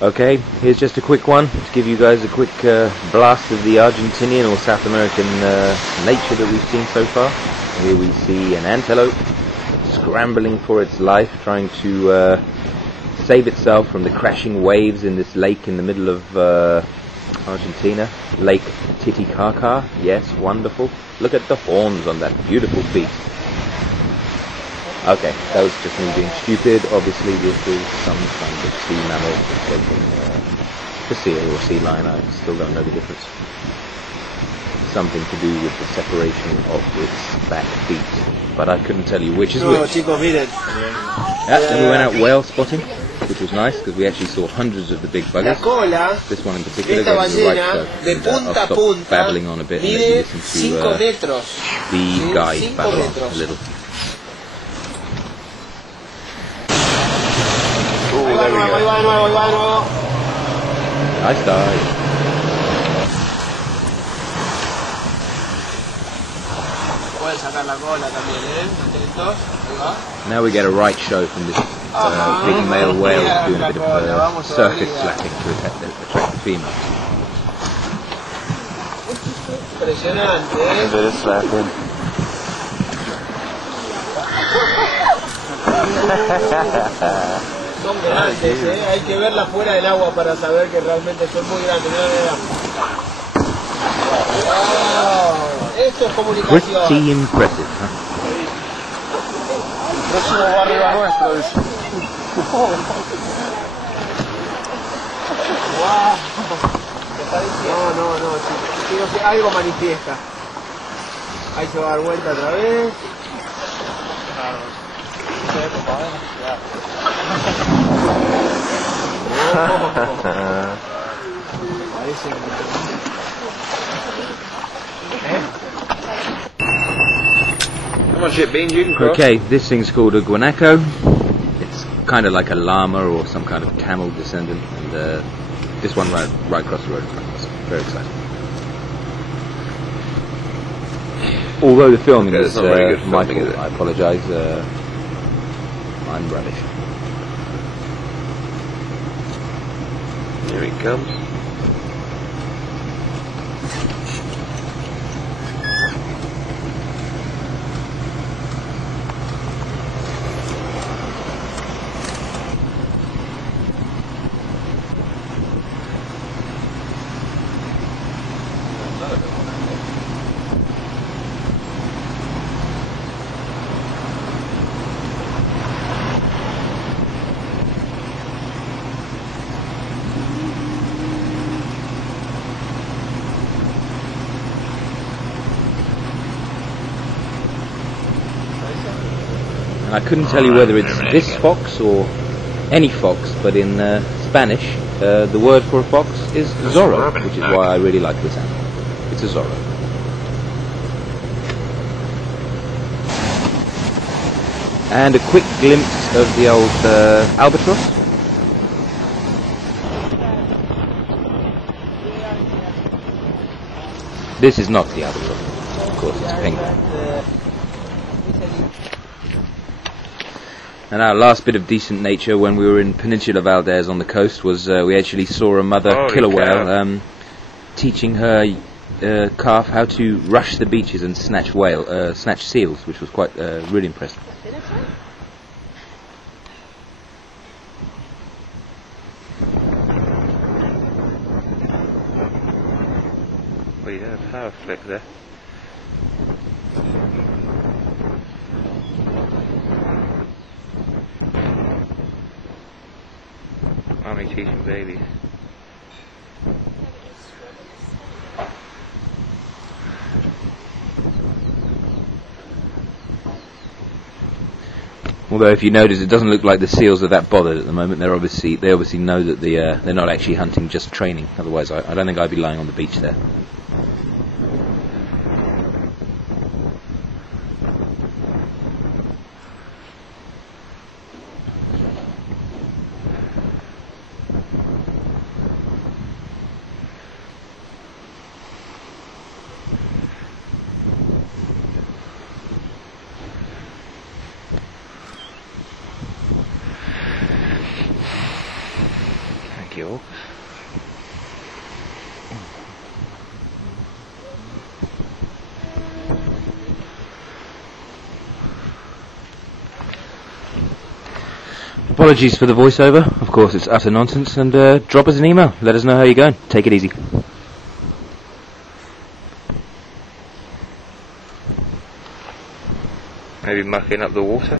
Okay, here's just a quick one to give you guys a quick blast of the Argentinian or South American nature that we've seen so far. Here we see an antelope scrambling for its life, trying to save itself from the crashing waves in this lake in the middle of Argentina, Lake Titicaca. Yes, wonderful. Look at the horns on that beautiful beast. Okay, that was just me being stupid. Obviously this is some kind of sea mammal taking the seal or sea lion. I still don't know the difference. Something to do with the separation of its back feet, but I couldn't tell you which is which. Chicos, miren. Yeah, then we went out whale spotting, which was nice because we actually saw hundreds of the big buggers. This one in particular goes to the right side. I'll stop babbling on a bit and let you listen to the guide babble on a little. Ahí va de nuevo. Nice dive. Puedes sacar la cola también, atentos. Ahí va. Now we get a right show from this big male whale doing a bit of circus slapping to attract the females. Impresionante, A bit of slapping. Son grandes, hay que verla fuera del agua para saber que realmente son muy grandes. Wow. Esto es comunicación. Pretty impressive, huh? El próximo va arriba nuestro, dice. Wow. ¿Qué está diciendo? No, chicos. Algo manifiesta. Ahí se va a dar vuelta otra vez. Come on, shit beans, you can cross. Okay, this thing's called a Guanaco. It's kind of like a llama or some kind of camel descendant, and this one right across the road. It's very exciting. Although the filming is my fault, I apologise. I'm rubbish. Here he comes. And I couldn't tell you whether it's this fox or any fox, but in Spanish, the word for a fox is Zorro, which is why I really like this animal. It's a Zorro. And a quick glimpse of the old Albatross. This is not the Albatross, of course, it's a penguin. And our last bit of decent nature when we were in Peninsula Valdez on the coast was we actually saw a mother killer whale teaching her calf how to rush the beaches and snatch seals, which was quite really impressive. Well, yeah, power flick there. Army teaching babies. Although if you notice, it doesn't look like the seals are that bothered at the moment. They obviously know that they're not actually hunting, just training. Otherwise, I don't think I'd be lying on the beach there. fuel. Apologies for the voiceover. Of course, it's utter nonsense. And drop us an email. Let us know how you're going. Take it easy. Maybe mucking up the water.